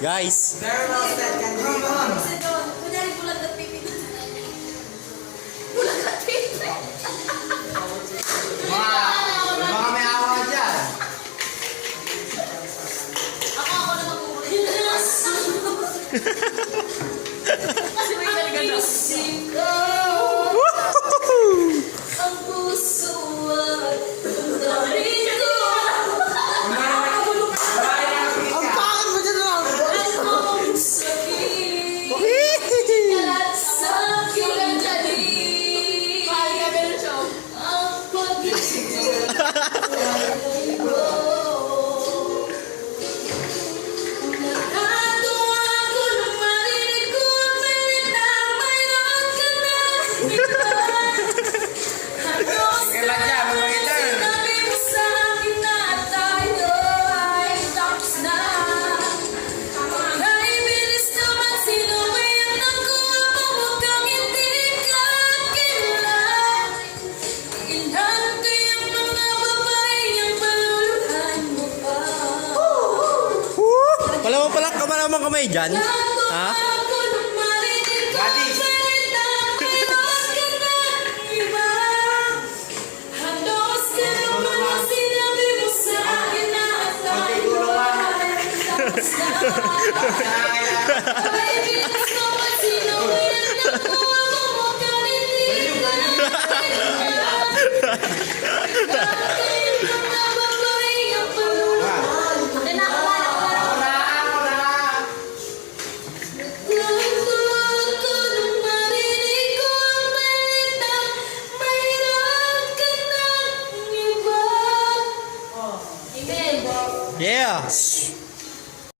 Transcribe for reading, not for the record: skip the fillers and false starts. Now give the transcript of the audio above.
Guys. Very well said, Candy. Kunyari bulat at pipi. Bulat at pipi. Baka may awa dyan. Ako na mag-ulit. Kasi may naliganas. Ang puso at damdamin ko. Ang bakit mo dyan lang? Ang sakit at sa aking dali. Ang pag-ibig ay ko. Nakatuwa ko nung marinig ko ang pilit na mayroon ka na iba. Kailan dyan? Mga gitar. Sinabi mo sa akin na tayo ay tapos na. Ay bilis naman sinuwian ako. Huwag kang hindi ka kilala. Inantay ang mga babae ang paluluhan mo pa. Wala mo palang kamalaman kamay dyan? Ha? Ako nung marinig ko ang Buddy. pilit na mayroon ka na iba. Halos ka naman ang sinabi mo sa akin na tayo ay tapos na. Ay bilis naman sinuwian ako. Huwag kang hindi ka kilala. Inantay ang mga babae ang paluluhan. Akin na ako. Nagkatuwa ko nung marinig ko ang pilit na mayroon ka ng iba. Amen. Yeah.